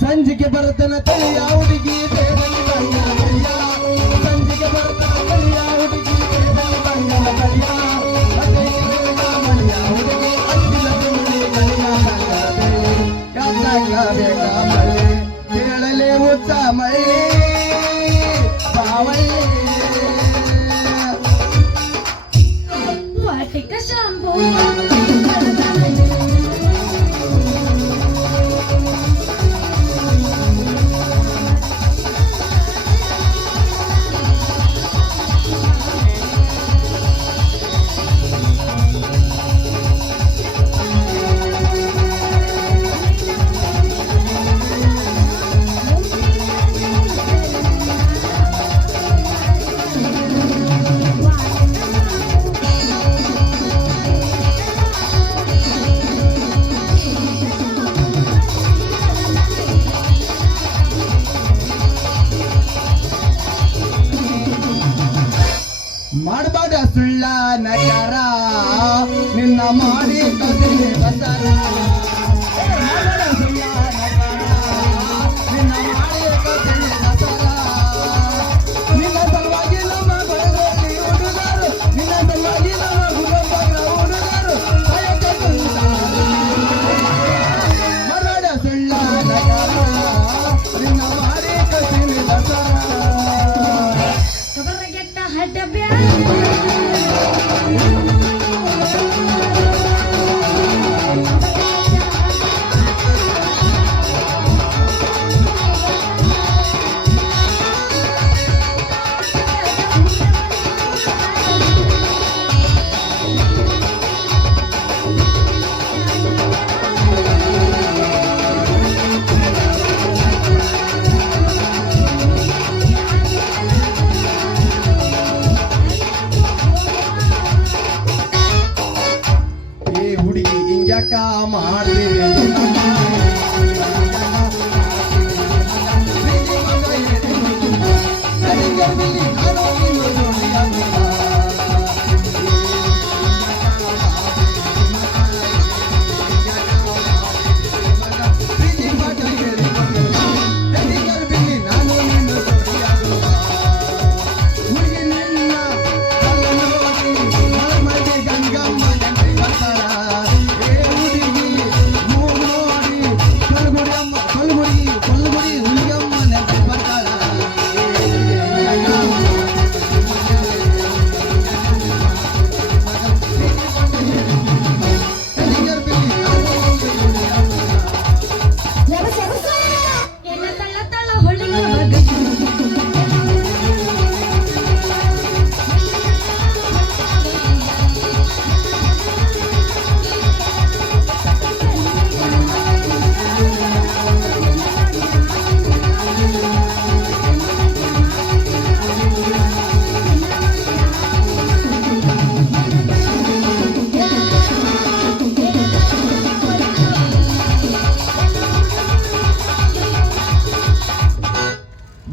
ಸಂಜಿಗೆ ಬರುತ್ತನ ತಳಿಯ ಹುಡುಗಿ ದೇವನಿ ಬಂಗನ ತಳಿಯ ಸಂಜಿಗೆ ಬರುತ್ತನ ತಳಿಯ ಹುಡುಗಿ ದೇವನಿ ಬಂಗನ ತಳಿಯ ಮಳಿಯ ಹುಡುಗಿ ಅಂದಿನ ತುಂಬಿ ಕಳಿಯ ಬಂಗನ ತಳಿ ಯಾತಂಗ ಬೇಕ ಮಳೆ ಕೇಳಲೇ ಹುಚ್ಚ ಮಳೆ ಬಾವಳಿ ವಾಟಿಕ ಶಾಂಪೂ ಮಾಡಬಾಡ ಸುಳ್ಳ ನಗರ ನಿನ್ನ ಮಾಡಿ ಕದಿಲೆ ಬಂದರ ಮಾಡಬಾಡ ಸುಳ್ಳ ನಗರ ನಿನ್ನ ಮಾಡಿ ಕದಿಲೆ ದಸರ ನಿನ್ನ ಸಲುವಾಗಿ ನಮ್ಮ ಬಯಲಲ್ಲಿ ಹುಡುಗರು ನಿನ್ನ ಸಲುವಾಗಿ ನಮ್ಮ ಗುರುಬರ ಹುಡುಗರು ಭಯಕ್ಕೆ ಮಾಡಬಾಡ ಸುಳ್ಳ ನಗರ ನಿನ್ನ ಮಾಡಿ ಕದಿಲೆ ದಸರ ಯಾಕ ಮಾಡ್ತೀರಿ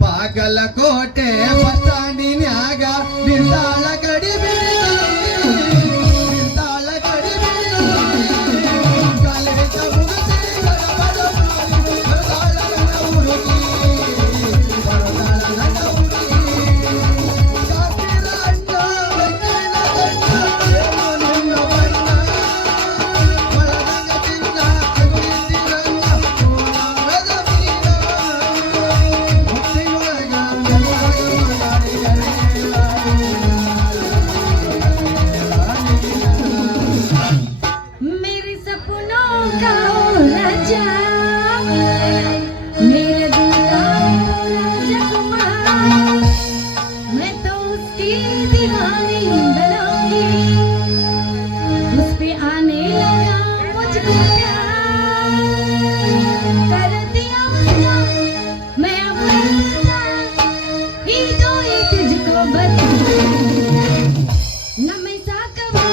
ಬಾಗಲಕೋಟೆ ಬಸ್ ಸ್ಟ್ಯಾಂಡಿನ್ಯಾಗ ನಿಲ್ದಾಳ ಕಡಿ ನಿಲ್ದಾಳ ಕಡಿ ಕಾಲೇಜ ಮುಗಿಸಿ ಬರಬಾರ ಬರದಾಳ ನನ್ನ ಹುಡುಗಿ ಬರದಾಳ ನನ್ನ ಹುಡುಗಿ ಕಾಪಿರ ಅಣ್ಣ ಬೆಂಕಿನ ಗಣ್ಣ ಏನು ನಿನ್ನ ಬಣ್ಣ ಒಳದಂಗ ಚಿನ್ನ ಅಗುಳಿಸಿ ರಂಗ ಕೋಲಾರದ ಮೀನ मेरे सपनों का राजा मेरे दिल का राजकुमार मैं तो उसकी दीवानी बनाऊंगी उस पे आने लगा मुझको प्यार कर दिया उसका मैं अपना ही तो ये तुझको बताऊं न मैं साकवा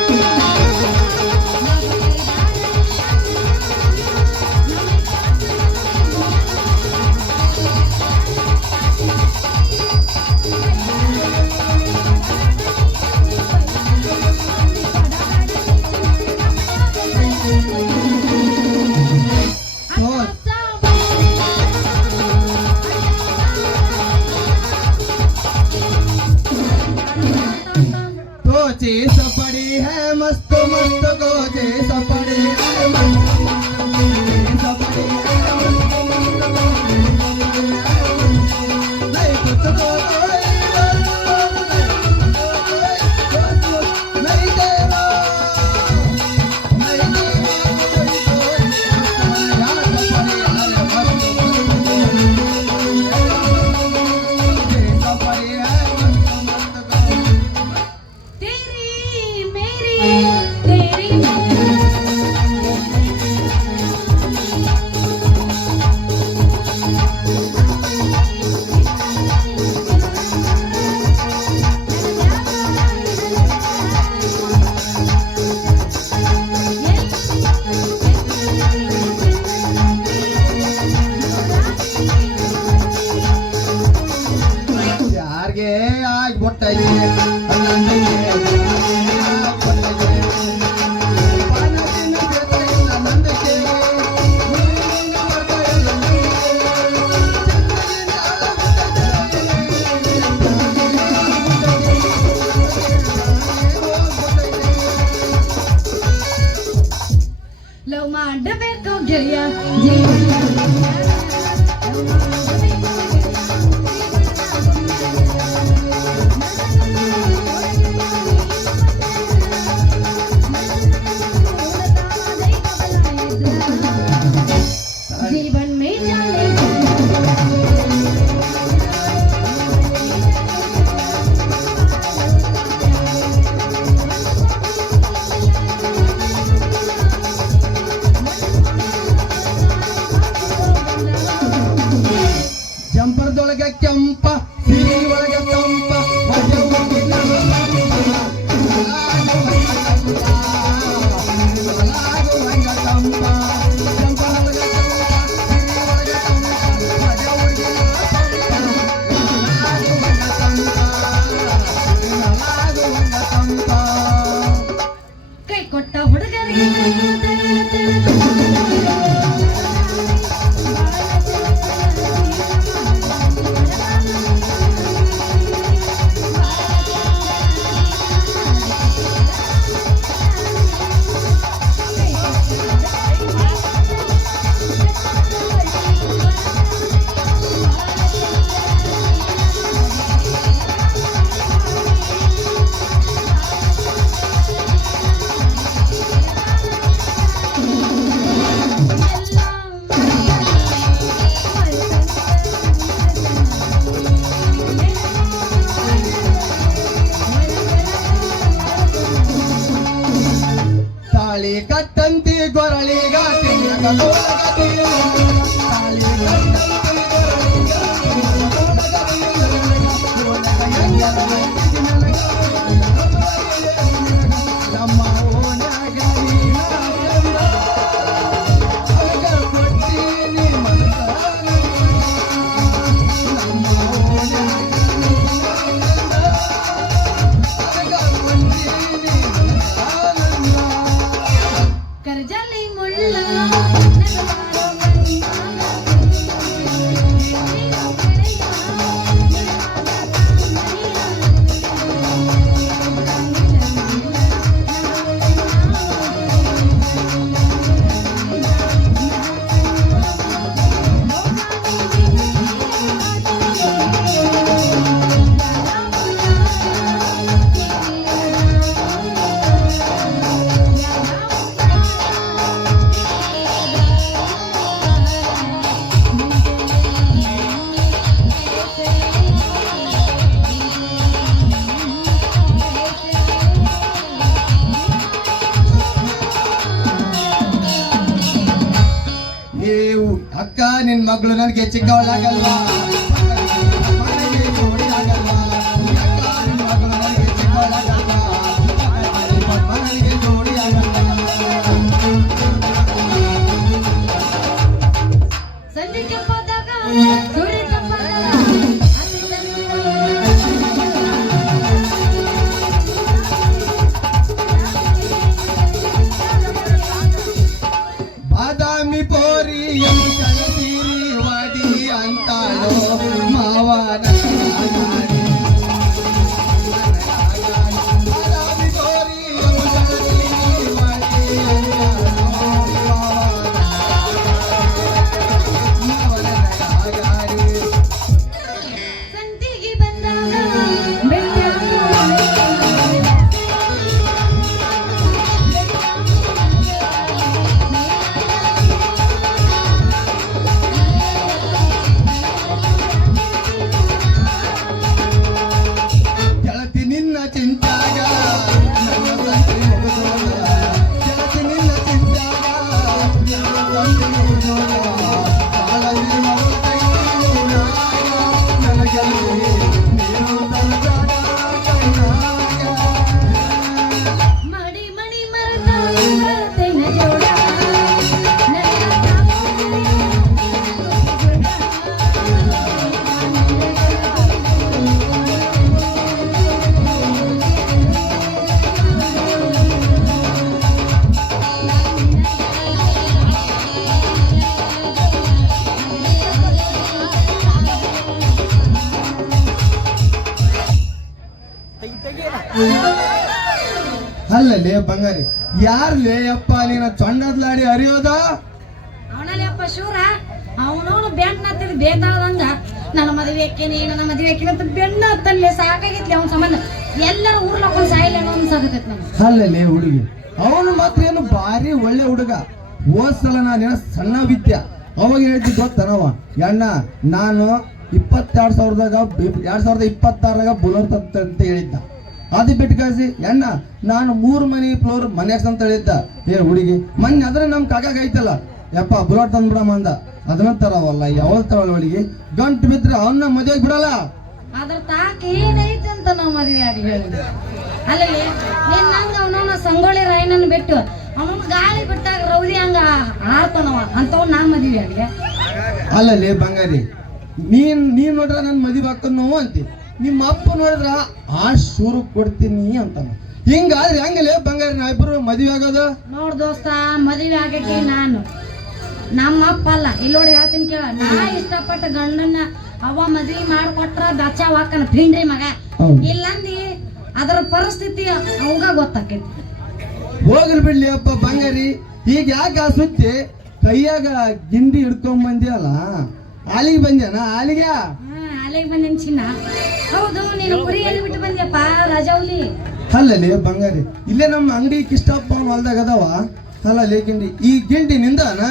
चेस पड़ी है मस्त मस्त को चेस पड़ी है मस्त चेस पड़ी है मस्त मस्त को नहीं तुझको नहीं देवा तेरी मेरी तेरी ಯಾರಿಗೆ ಆಗ್ಬಿಟ್ಟಿದೆ ನನಗೆ ಆಗ್ಬಿಟ್ಟಿದೆ ಪಾನದಿನ ಬೇಡ ಇಲ್ಲ ನಂದಕ್ಕೆ ನೀರಿನ ಬರ್ತಾ ಇಲ್ಲ ಲವ್ ಮಾಡಬೇಕು ಗೆಳೆಯ ಜೀವನ जीवन में जाने ಜಂಪರ್ದೊಳಗೆ ಕೆಂಪ ಸಿರಿ ಒಳಗೆ ತಂಪ ಮಜಾ ಹುಡುಗಿನ ಲಾಗುವಂಗ ತಂಪ ಜಂಪರ್ದೊಳಗೆ ಕೆಂಪ ಸಿರಿ ಒಳಗೆ ತಂಪ ಮಜಾ ಹುಡುಗಿನ ಲಾಗುವಂಗ ತಂಪ ಕೈ ಕೊಟ್ಟ ಹುಡುಗರಿಗೆ ತಾಳಿ ಕಟ್ಟಂತಿ ಗೊರಳಿಗಾಟಿ ತಾಳಿ ನಮ್ಮ ಓನ್ಯಾಗ ಕೊಟ್ಟಿನಿ ಮನಸಾನ ನಮ್ಮ ಓನ್ಯಾಗ करजली मुल्ला ಅಕ್ಕ ನಿನ್ ಮಗಳು ನನಗೆ ಚಿಕ್ಕವಳಾಗಲ್ವಾ ಮನೆಗೆ ಜೋಡಿ ಆಗಲ್ವಾ ಅಕ್ಕ ನಿನ್ ಮಗಳು ನನಗೆ ಚಿಕ್ಕವಳಾಗಲ್ವಾ ಮನೆಗೆ ಜೋಡಿ ಆಗಲ್ವಾ ಸಂಧಿ ಕೆಂಪಾದಾಗ ಸುಳಿ ತಪ್ಪಾದಾಗ ಬಾದಾಮಿ ಪೋರಿ ಎಂ ಕಲಸಿರಿ ವಾಡಿ ಅಂತಾಳೋ ಅಲ್ಲಲೇ ಬಂಗಾರಿ ಯಾರ್ಲೇ ಅಪ್ಪ ನೀನ ಚೊಂಡದ್ಲಾಡಿ ಹರಿಯೋದ ಅವನಲ್ಲಿ ಅಪ್ಪ ಶೂರ ಅವನವನು ಬೆಣ್ಣ ಹತ್ತಿದ ಬೇಕಾದಂಗ ನನ್ನ ಮದುವೆ ಹಾಕೇನಿ ನನ್ನ ಮದುವೆ ಹಾಕೇನಿ ಅಂತ ಬೆಣ್ಣ ಹತ್ತಲ್ಲೇ ಸಾಕಾಗಿತ್ಲಿ ಅವನ ಸಂಬಂಧ ಎಲ್ಲರ ಊರ್ಲ ಹಾಕೊಂಡು ಸಾಯಿಲ್ಲ ಅನ್ನೋ ಅನ್ಸಾಕತೈತಿ ನಮ್ಗೆ. ಅಲ್ಲಲೇ ಹುಡುಗಿ ಅವನು ಮಾತ್ರ ಏನು ಭಾರಿ ಒಳ್ಳೆ ಹುಡುಗ. ಹೋದ್ಸಲ ನಾನೇನ ಸಣ್ಣ ವಿದ್ಯೆ ಅವಾಗ ಹೇಳ್ತಿ ಗೊತ್ತನವ ಅಣ್ಣ ನಾನು 2026ದಾಗ ಬುಲರ್ ಅಂತ ಹೇಳಿದ್ದ. ಅದು ಬಿಟ್ಟು ಕಳಿಸಿ ಅಣ್ಣ ನಾನು 3 ಮನಿ ಫ್ಲೋರ್ ಮನ್ಯಾಕ್ಸ್ ಅಂತ ಹೇಳಿದ್ದ. ಏ ಹುಡುಗಿ ಮೊನ್ನೆ ಅದ್ರೆ ನಮ್ ಕಾಕಾಗ ಐತಲ್ಲ ಯಪ್ಪ ಬುಲರ್ ತಂದ್ಬಿಡಮ್ಮ ಅಂದ. ಅದನ್ನ ತರವಲ್ಲ ಯಾವ ತಗೊಳ್ಳಿಗೆ ಗಂಟು ಬಿದ್ರೆ ಅವನ್ನ ಮದುವೆಗೆ ಬಿಡಲ್ಲ. ಅದ್ರ ತಾಕ ಏನೈತಿ ಅಂತ ನಾವು ಮದುವೆ ಆಗ್ಲಿ ಹೇಳಿ ಅಲ್ಲಿ ನಿನ್ನಂಗ ಅವನವನ ಸಂಗೊಳ್ಳಿ ರಾಯನನ್ನು ಬಿಟ್ಟು ಅವನ ಗಾಳಿ ಬಿಟ್ಟಾಗ ರೌದಿ ಹಂಗ ಆಡ್ತಾನವ ಅಂತವ್ ನಾನ್ ಮದುವೆ ಆಗ್ಲಿ. ಅಲ್ಲಲ್ಲಿ ಬಂಗಾರಿ ನೀನ್ ನೋಡ್ರ ನನ್ ಮದುವೆ ಹಾಕೊಂಡು ನೋವು ಅಂತಿ. ನಿಮ್ಮ ಅಪ್ಪ ನೋಡಿದ್ರ ಆ ಶೂರು ಕೊಡ್ತೀನಿ ಅಂತಾನ. ಹಿಂಗಾದ್ರೆ ಹೆಂಗಲೇ ಬಂಗಾರಿ ನಾವಿಬ್ರು ಮದುವೆ ಆಗೋದು? ನೋಡ್ ದೋಸ್ತ ಮದುವೆ ಆಗಕ್ಕೆ ನಾನು ನಮ್ಮ ಅಪ್ಪ ಅಲ್ಲ ಇಲ್ಲೋಡಿ ಹೇಳ್ತೀನಿ ಕೇಳ. ನಾ ಇಷ್ಟಪಟ್ಟ ಗಂಡನ್ನ ಅವ ಮದ್ವಿ ಮಾಡ್ಕೊಟ್ರ ಬಚಾವ್ ಹಾಕನ ಪಿಂಡ್ರಿ ಮಗ. ಇಲ್ಲಂದಿ ಅದರ ಪರಿಸ್ಥಿತಿ ಅವಾಗ ಗೊತ್ತಾಕೈತಿ. ಹೋಗ್ಲಿ ಬಿಡ್ಲಿ ಅಪ್ಪ ಬಂಗಾರಿ. ಈಗ ಯಾಕೆ ಆ ಸುತ್ತಿ ಕೈಯಾಗ ಗಿಂಡಿ ಹಿಡ್ಕೊಂಡ್ ಬಂದಿಯಲ್ಲ ಅಲ್ಲಿಗೆ ಬಂದ್ಯಾನ? ಅಲ್ಲಿಗೆ ಅಲ್ಲಿಗೆ ಬಂದಿನ ಚಿನ್ನ. ಹೌದು ನೀನು ಕುರಿ ಎಲ್ಲಿ ಬಿಟ್ಟು ಬಂದ್ಯಪ್ಪ ರಾಜೌಲಿ? ಅಲ್ಲಲ್ಲಿ ಬಂಗಾರಿ ಇಲ್ಲೇ ನಮ್ಮ ಅಂಗಡಿ ಕಿಷ್ಟಪ್ಪ ಹೊಲ್ದಾಗ ಅದಾವ. ಅಲ್ಲಲ್ಲಿ ಗಿಂಡಿ ಈ ಗಿಂಡಿ ನಿಂದಾನ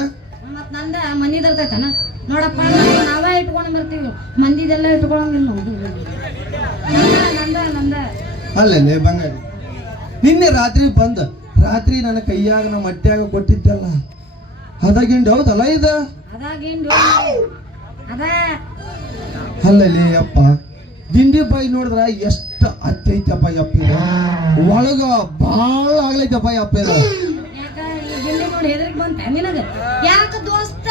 ಮತ್ ನಂದ ಮನಿದರ್ತೈತನ ನೋಡಪ್ಪ. ನಾವೇ ಇಟ್ಕೊಂಡ್ ಬರ್ತೀವಿ ಮಂದಿದೆಲ್ಲ ಇಟ್ಕೊಳಂಗಿಲ್ಲ ನೋಡು. ನಂದ ಅಲ್ಲಲ್ಲಿ ಬಂಗಾರಿ ನಿನ್ನೆ ರಾತ್ರಿ ರಾತ್ರಿ ನನ್ನ ಕೈಯಾಗ ನಮ್ಮ ಮಟ್ಟ್ಯಾಗ ಕೊಟ್ಟಿದ್ದಲ್ಲ ಅದ ಗಿಂಡಿ ಹೌದಲ್ಲ ಇದು? ಅದಾಗೇನು ಅದ ಅಲ್ಲಲ್ಲಿ ಅಪ್ಪ ಗಿಂಡಿ ಬಾಯಿ ನೋಡಿದ್ರ ಎಷ್ಟು ಹತ್ತೈತಪ್ಪ ಯಪ್ಪ ಇದು. ಒಳಗ ಬಾಳ ಆಗ್ಲೈತಪ್ಪ ಯಪ್ಪ ಇದು. ಯಾಕ ಈ ಗಿಂಡಿ ನೋಡಿ ಹೆದರಿಕೆ ಬಂತ ನಿನಗ? ಯಾಕ ದೋಸ್ತ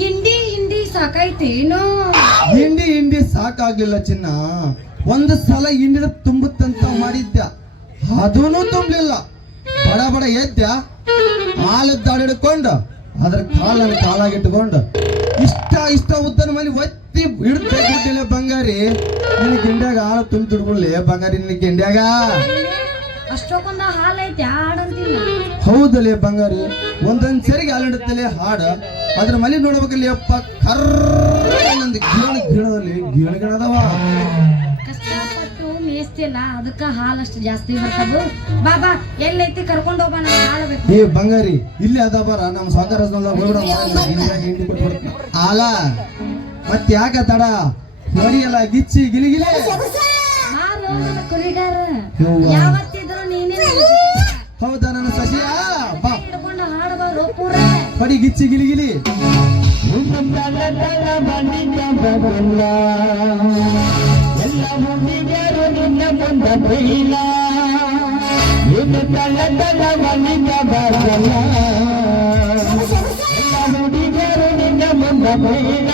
ಹಿಂಡಿ ಸಾಕಾಯ್ತೇನೋ? ಹಿಂಡಿ ಸಾಕಾಗ್ಲಿಲ್ಲ ಚಿನ್ನ. ಒಂದು ಸಲ ಹಿಂಡಿದ ತುಂಬುತ್ತಂತ ಮಾಡಿದ್ದ ಅದೂನು ತುಂಬಲಿಲ್ಲ. ಬಡ ಎದ್ದ ಹಾಲದ ದಾಡಿ ಹಿಡ್ಕೊಂಡು ಅದ್ರ ಕಾಲಾಗಿಟ್ಕೊಂಡು ಇಷ್ಟ ಉದ್ದನ ಮೇಲೆ ಒತ್ತಿ ಹಿಡ್ತಿಲ್ಲ ಬಂಗಾರಿ. ನಿನ್ನ ಗಿಂಡ್ಯಾಗ ಹಾಲು ತುಂಬಿ ತಿಡ್ಕೊಳ್ಳಿ ಬಂಗಾರಿ. ನಿನ್ನ ಗಿಂಡ್ಯಾಗ ಅಷ್ಟೊಂದ ಹಾಲು ಐತಿ ಹಾಡಂತಿಲ್ಲ. ಹೌದಲ್ಲೇ ಬಂಗಾರಿ ಒಂದೊಂದ್ ಸರಿಗೆ ಹಾಲಿಡುತ್ತಲೇ ಹಾಡು. ಅದ್ರ ಮನೆ ನೋಡ್ಬೇಕಲ್ಲಿ ಅಪ್ಪ ಕರ್ರಂದ್ ಗಿಣದವ. ಕಷ್ಟಪಟ್ಟು ಮೇಸ್ತಿಲ್ಲ ಅದಕ್ಕ ಹಾಲಷ್ಟು ಜಾಸ್ತಿ ಬರ್ತವು. ಬಾಬಾ ಎಲ್ಲೈತಿ ಕರ್ಕೊಂಡು ಹೋಗೋಣ ಹಾಲು ಬೇಕು. ಏ ಬಂಗಾರಿ ಇಲ್ಲಿ ಅದ ಬರ ನಮ್ಮ ಸಾಕಾರ ಆಲ ಮತ್ ಯಾಕ ತಡ ಹೊಡಿಯಲ್ಲ ಗಿಚ್ಚಿ ಗಿಲಿಗಿಲಿ ಕುರಿಗಾರ ಯಾವತ್ತಿದ್ರು ನೀನೇ ಹೌದಾ ನನ್ನ ಸಸಿಯ ಬಾ ಹಿಡ್ಕೊಂಡು ಹಾಡು ಬರೋ ಪೂರ ಹೊಡಿ ಗಿಚ್ಚಿ ಗಿಲಿಗಿಲಿ. ಎಲ್ಲ ಹುಡುಗಿಯರು ನಿನ್ನ ಮುಂದೆ ಬೈಲ ಇದು ತಳ್ಳದ ಮನಿಗ ಬರಲ್ಲ. ಎಲ್ಲ ಹುಡುಗಿಯರು ನಿನ್ನ ಮುಂದೆ ಬೈಲ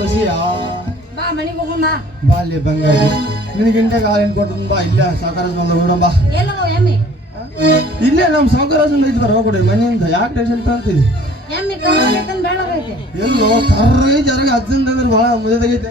ಬಸಿಯಾ ಬಾ ಮನೆಗೆ ಹೋಗೋಣ ಬಾಲ್ಯ ಬಂಗಾರಿ ನಿನಗೆ ಇಂಟ್ಯಾಗ ಹಾಲಿನ ಕೊಟ್ಟು ಬಾ ಇಲ್ಲ ಸಾಕಾರ ನೋಡ ಬಾ ಎಲ್ಲವ ಎಮ್ಮಿ ಇಲ್ಲೇ ನಮ್ಮ ಸಾಕಾರ ಐತಿ ಬರ ಕೊಡಿ ಮನೆಯಿಂದ ಯಾಕೆ ಟೆನ್ಷನ್ ತರ್ತೀವಿ ಎಮ್ಮಿ ಕಮ್ಮಿ ಬೆಳಗೈತೆ ಎಲ್ಲೋ ಕರ್ರೈ ಜರಗ 10 ಅಂದ್ರೆ ಭಾಳ ಮದುವೆದಾಗೈತೆ